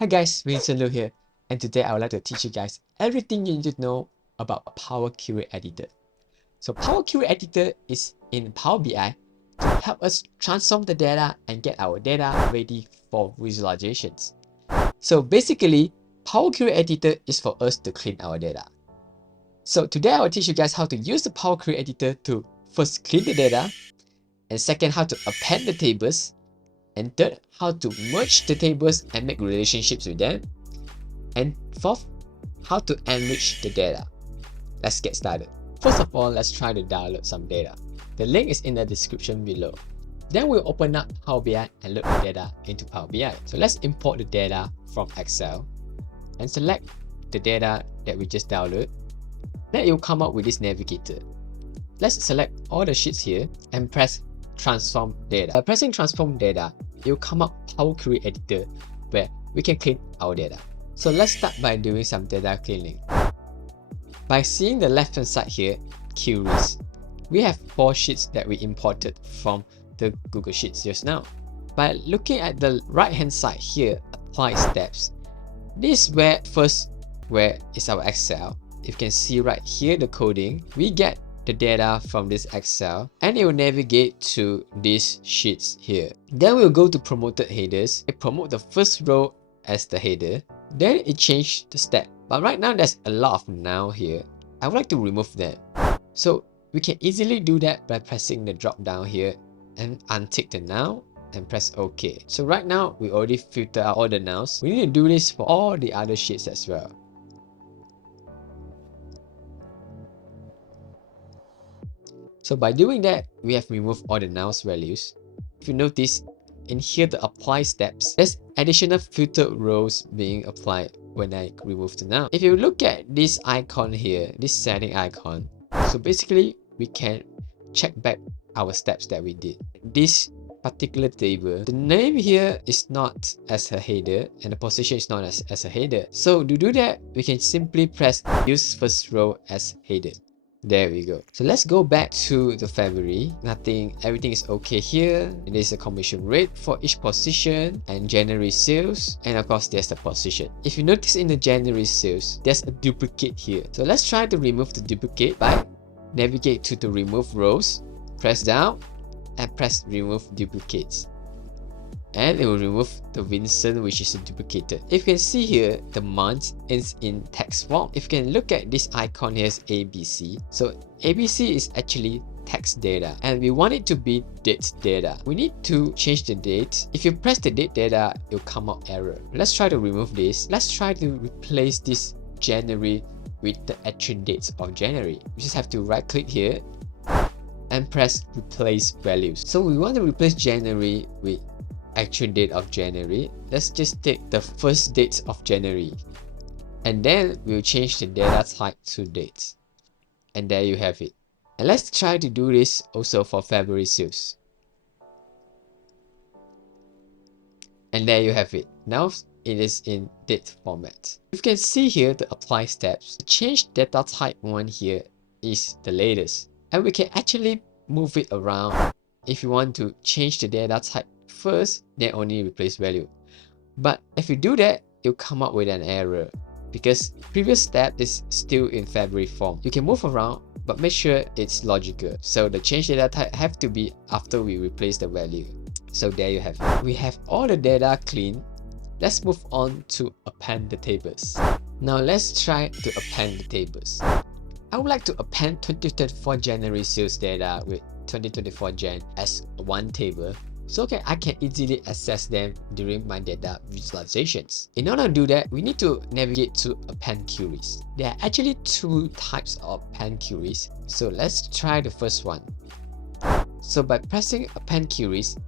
Hi guys, Vincent Loo here, and today I would like to teach you guys everything you need to know about Power Query Editor. So Power Query Editor is in Power BI to help us transform the data and get our data ready for visualizations. So basically, Power Query Editor is for us to clean our data. So today I will teach you guys how to use the Power Query Editor to first clean the data, and second, how to append the tables, and third, how to merge the tables and make relationships with them, and fourth, how to enrich the data. Let's get started. First of all, let's try to download some data. The link is in the description below. Then we'll open up Power BI and load the data into Power BI. So let's import the data from Excel and select the data that we just downloaded. Then it will come up with this navigator. Let's select all the sheets here and press Transform Data. By pressing Transform Data, it will come up Power Query Editor where we can clean our data. So let's start by doing some data cleaning. By seeing the left hand side here, queries, we have 4 sheets that we imported from the Google Sheets just now. By looking at the right hand side here, apply steps. This is where is our Excel. You can see right here the coding. We get the data from this Excel and it will navigate to these sheets here. Then we'll go to promoted headers. It promote the first row as the header. Then it changed the step. But right now there's a lot of now here. I would like to remove that. So we can easily do that by pressing the drop down here and untick the now and press OK. So right now we already filter out all the nows. We need to do this for all the other sheets as well. So by doing that, we have removed all the nows values. If you notice, in here the apply steps, there's additional filter rows being applied when I remove the noun. If you look at this icon here, this setting icon, so basically we can check back our steps that we did. This particular table, the name here is not as a header and the position is not as a header. So to do that, we can simply press use first row as header. There we go. So let's go back to the February. Everything is okay here. It is a commission rate for each position and January sales. And of course, there's the position. If you notice in the January sales, there's a duplicate here. So let's try to remove the duplicate by navigate to the remove rows, press down and press remove duplicates. And it will remove the Vincent, which is duplicated. If you can see here, the month is in text form. If you can look at this icon here is ABC. So ABC is actually text data and we want it to be date data. We need to change the date. If you press the date data, it will come up error. Let's try to remove this. Let's try to replace this January with the actual dates of January. You just have to right click here and press replace values. So we want to replace January with actual date of January. Let's just take the first dates of January and then we'll change the data type to dates, and there you have it. And let's try to do this also for February sales, and there you have it. Now it is in date format. You can see here the apply steps. The change data type one here is the latest, and we can actually move it around. If you want to change the data type first, then only replace value. But if you do that, you'll come up with an error because previous step is still in February form. You can move around, but make sure it's logical. So the change data type have to be after we replace the value. So there you have it. We have all the data clean. Let's move on to append the tables. Now let's try to append the tables. I would like to append 2024 January sales data with 2024 Jan as one table, so I can easily access them during my data visualizations. In order to do that, we need to navigate to append queries. There are actually 2 types of append queries. So let's try the first one. So by pressing append queries,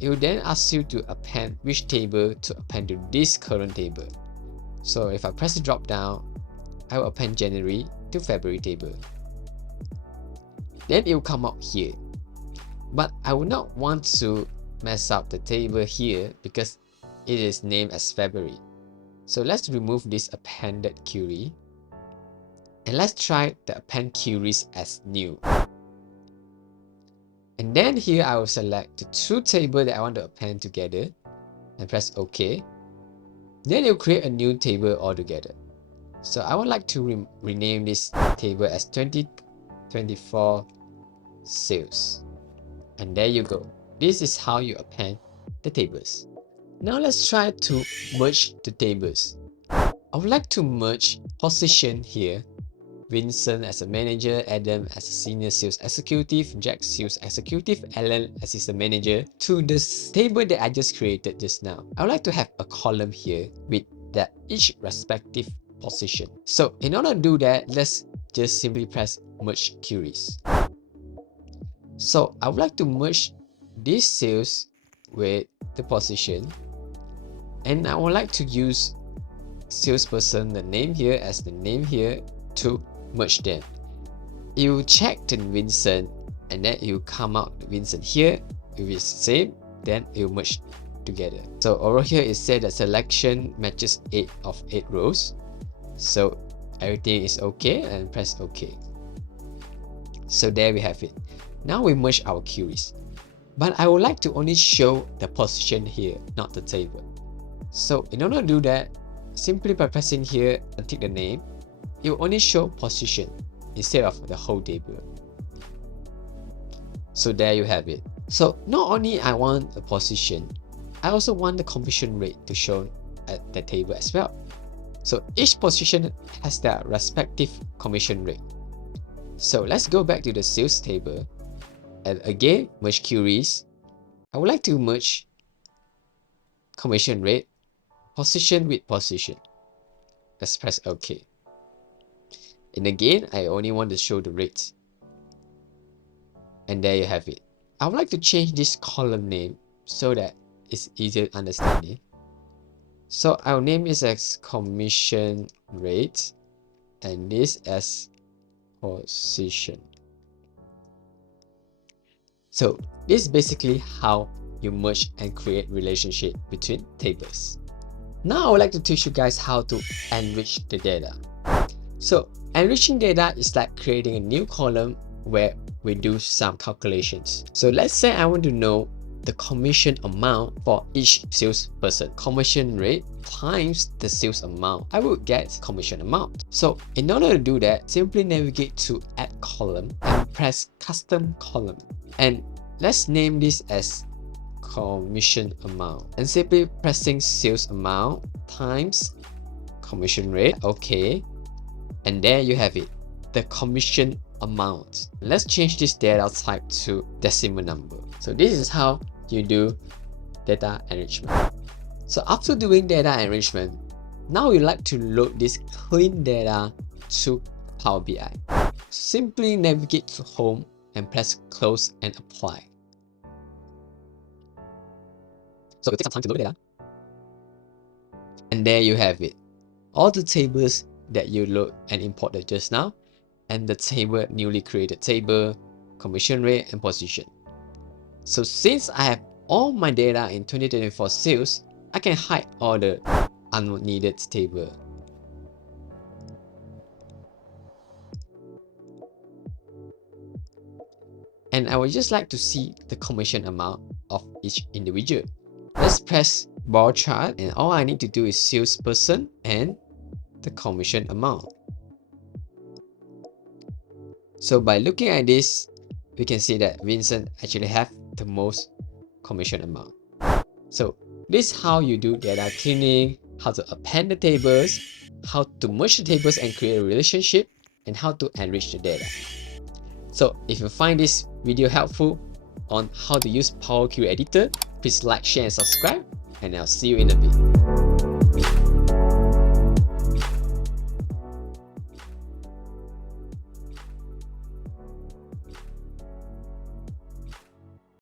it will then ask you to append which table to append to this current table. So if I press the drop down, I will append January to February table. Then it will come up here. But I would not want to mess up the table here because it is named as February. So let's remove this appended query and let's try the append queries as new. And then here I will select the 2 tables that I want to append together and press OK. Then you create a new table altogether. So I would like to rename this table as 2024 sales. And there you go. This is how you append the tables. Now let's try to merge the tables. I would like to merge position here. Vincent as a manager, Adam as a senior sales executive, Jack sales executive, Alan assistant manager to this table that I just created just now. I would like to have a column here with that each respective position. So in order to do that, let's just simply press merge queries. So I would like to merge this sales with the position, and I would like to use salesperson, the name here as the name here, to merge them. You check the Vincent and then you come out Vincent here. If it's the same, then you merge together. So over here it said that selection matches 8 of 8 rows. So everything is okay, and press OK. So there we have it. Now we merge our queries. But I would like to only show the position here, not the table. So in order to do that, simply by pressing here and tick the name, it will only show position instead of the whole table. So there you have it. So not only I want a position, I also want the commission rate to show at the table as well. So each position has their respective commission rate. So let's go back to the sales table, and again merge queries. I would like to merge commission rate, position with position. Let's press OK. And again, I only want to show the rates. And there you have it. I would like to change this column name so that it's easier to understand it. So I'll name this as commission rate and this as position. So this is basically how you merge and create relationship between tables. Now I would like to teach you guys how to enrich the data. So enriching data is like creating a new column where we do some calculations. So let's say I want to know the commission amount for each salesperson. Commission rate times the sales amount. I will get commission amount. So in order to do that, simply navigate to add column and press custom column. And let's name this as commission amount. And simply pressing sales amount times commission rate. Okay. And there you have it, the commission amount. Let's change this data type to decimal number. So this is how you do data enrichment. So after doing data enrichment, now you like to load this clean data to Power BI. Simply navigate to home and press close and apply. So it takes some time to load the data. And there you have it. All the tables that you load and imported just now, and the table, newly created table, commission rate and position. So since I have all my data in 2024 sales, I can hide all the unneeded table. And I would just like to see the commission amount of each individual. Let's press bar chart, and all I need to do is salesperson and the commission amount. So by looking at this, we can see that Vincent actually have the most commission amount. So this is how you do data cleaning, how to append the tables, how to merge the tables and create a relationship, and how to enrich the data. So if you find this video helpful on how to use Power Query Editor, please like, share and subscribe, and I'll see you in a bit.